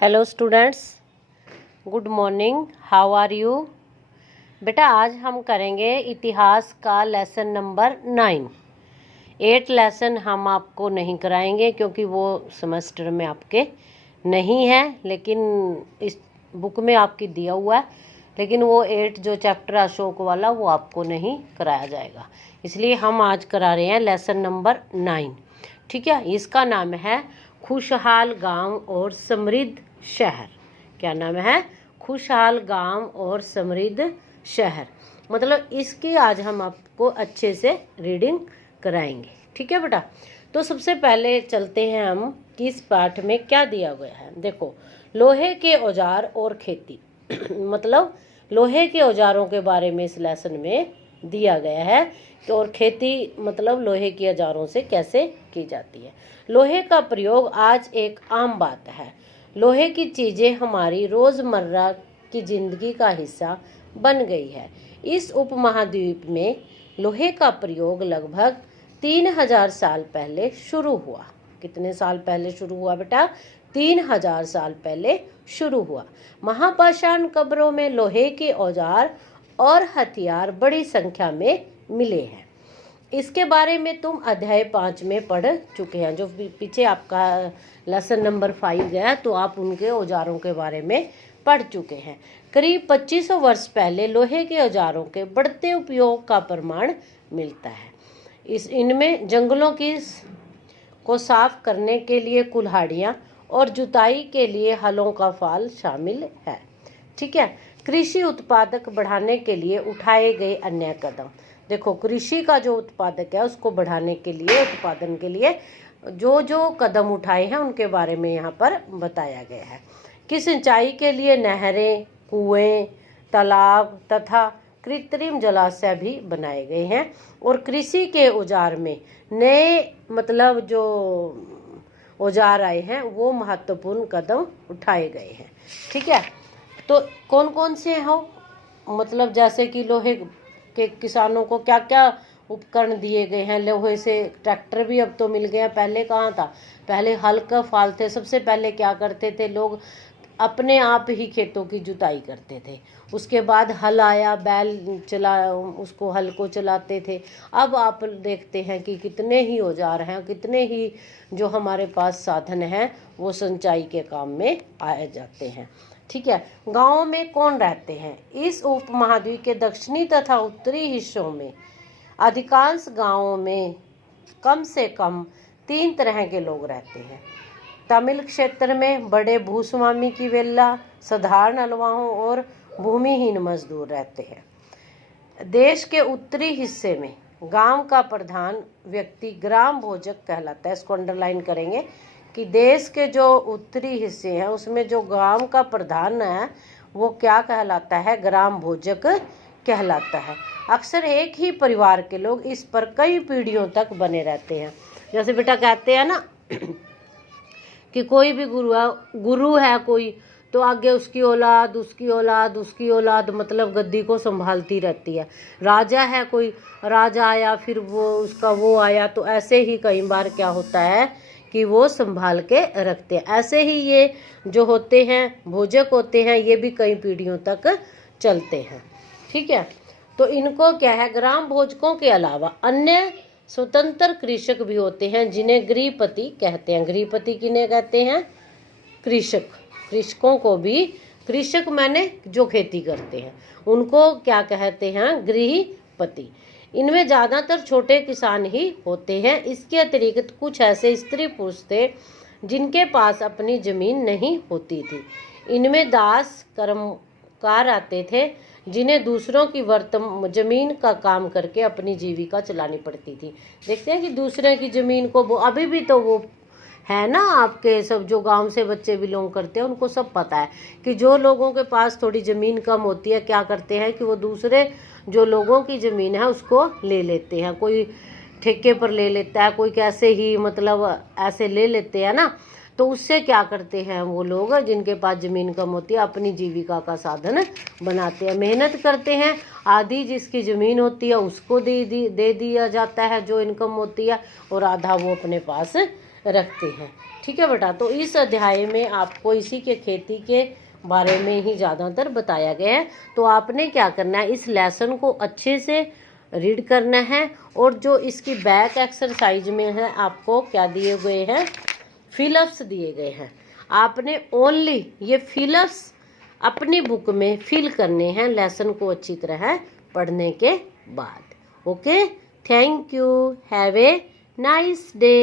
Hello students, good morning. How are you? बेटा आज हम करेंगे इतिहास का लेसन नंबर 9। 8 लेसन हम आपको नहीं कराएंगे क्योंकि वो सेमेस्टर में आपके नहीं है, लेकिन इस बुक में आपकी दिया हुआ है। लेकिन वो 8 जो चैप्टर अशोक वाला वो आपको नहीं कराया जाएगा, इसलिए हम आज करा रहे हैं लेसन नंबर 9। ठीक है, इसका नाम है खुशहाल गांव और समृद्ध शहर। क्या नाम है? खुशहाल गांव और समृद्ध शहर। मतलब इसकी आज हम आपको अच्छे से रीडिंग कराएंगे। ठीक है बेटा, तो सबसे पहले चलते हैं हम कि इस पाठ में क्या दिया गया है। देखो, लोहे के औजार और खेती मतलब लोहे के औजारों के बारे में इस लेसन में दिया गया है, और खेती मतलब लोहे के औजारों से कैसे की जाती है। लोहे का प्रयोग आज एक आम बात है। लोहे की चीजें हमारी रोजमर्रा की जिंदगी का हिस्सा बन गई है। इस उपमहाद्वीप में लोहे का प्रयोग लगभग 3000 साल पहले शुरू हुआ। कितने साल पहले शुरू हुआ बेटा? 3000 साल पहले शुरू हुआ। महापाषाण कब्रों में लोहे के औजार और हथियार बड़ी संख्या में मिले हैं। इसके बारे में तुम अध्याय 5 में पढ़ चुके हैं। जो पीछे आपका लेसन नंबर 5 गया तो आप उनके औजारों के बारे में पढ़ चुके हैं। करीब 2500 वर्ष पहले लोहे के औजारों के बढ़ते उपयोग का प्रमाण मिलता है। इनमें जंगलों को साफ करने के लिए कुल्हाड़ियाँ और जुताई के लिए हलों का फाल शामिल है। ठीक है, कृषि उत्पादक बढ़ाने के लिए उठाए गए अन्य कदम। देखो, कृषि का जो उत्पादक है उसको बढ़ाने के लिए, उत्पादन के लिए जो जो कदम उठाए हैं उनके बारे में यहाँ पर बताया गया है कि सिंचाई के लिए नहरें, कुएं, तालाब तथा कृत्रिम जलाशय भी बनाए गए हैं। और कृषि के औजार में नए मतलब जो औजार आए हैं वो महत्वपूर्ण कदम उठाए गए हैं। ठीक है, तो कौन कौन से हो, मतलब जैसे कि लोहे के किसानों को क्या क्या उपकरण दिए गए हैं। लोहे से ट्रैक्टर भी अब तो मिल गए हैं, पहले कहाँ था? पहले हल का फाल थे। सबसे पहले क्या करते थे लोग? अपने आप ही खेतों की जुताई करते थे। उसके बाद हल आया, बैल चला, उसको हल को चलाते थे। अब आप देखते हैं कि कितने ही औजार हैं, कितने ही जो हमारे पास साधन हैं वो सिंचाई के काम में आए जाते हैं। ठीक है, गाँव में कौन रहते हैं? इस उपमहाद्वीप के दक्षिणी तथा उत्तरी हिस्सों में अधिकांश गांवों में कम से कम 3 तरह के लोग रहते हैं। तमिल क्षेत्र में बड़े भूस्वामी की वेला, साधारण अलवाहों और भूमिहीन मजदूर रहते हैं। देश के उत्तरी हिस्से में गांव का प्रधान व्यक्ति ग्राम भोजक कहलाता है। इसको अंडरलाइन करेंगे कि देश के जो उत्तरी हिस्से हैं उसमें जो गांव का प्रधान है वो क्या कहलाता है? ग्राम भोजक कहलाता है। अक्सर एक ही परिवार के लोग इस पर कई पीढ़ियों तक बने रहते हैं। जैसे बेटा कहते हैं ना कि कोई भी गुरु है कोई, तो आगे उसकी औलाद, उसकी औलाद, उसकी औलाद मतलब गद्दी को संभालती रहती है। राजा है कोई, राजा आया फिर वो उसका वो आया, तो ऐसे ही कई बार क्या होता है कि वो संभाल के रखते हैं। ऐसे ही ये जो होते हैं भोजक होते हैं, ये भी कई पीढ़ियों तक चलते हैं। ठीक है, तो इनको क्या है, ग्राम भोजकों के अलावा अन्य स्वतंत्र कृषक भी होते हैं जिन्हें गृहपति कहते हैं। गृहपति किन्हें कहते हैं? कृषक। कृषकों को भी, कृषक माने जो खेती करते हैं, उनको क्या कहते हैं? गृहपति। इनमें ज़्यादातर छोटे किसान ही होते हैं। इसके अतिरिक्त कुछ ऐसे स्त्री पुरुष थे जिनके पास अपनी जमीन नहीं होती थी। इनमें दास कर्मकार आते थे जिन्हें दूसरों की जमीन का काम करके अपनी जीविका चलानी पड़ती थी। देखते हैं कि दूसरे की जमीन को अभी भी तो वो है ना, आपके सब जो गांव से बच्चे बिलोंग करते हैं उनको सब पता है कि जो लोगों के पास थोड़ी ज़मीन कम होती है क्या करते हैं कि वो दूसरे जो लोगों की ज़मीन है उसको ले लेते हैं। कोई ठेके पर ले लेता है, कोई कैसे ही मतलब ऐसे ले लेते हैं ना, तो उससे क्या करते हैं वो लोग जिनके पास ज़मीन कम होती है अपनी जीविका का साधन बनाते हैं, मेहनत करते हैं। आधी जिसकी ज़मीन होती है उसको दे दिया जाता है जो इनकम होती है, और आधा वो अपने पास रखते हैं। ठीक है बेटा, तो इस अध्याय में आपको इसी के खेती के बारे में ही ज़्यादातर बताया गया है। तो आपने क्या करना है, इस लेसन को अच्छे से रीड करना है, और जो इसकी बैक एक्सरसाइज में है आपको क्या दिए गए हैं, फिलअप्स दिए गए हैं। आपने ओनली ये फिलअप्स अपनी बुक में फिल करने हैं लेसन को अच्छी तरह पढ़ने के बाद। Okay, thank you, have a nice day.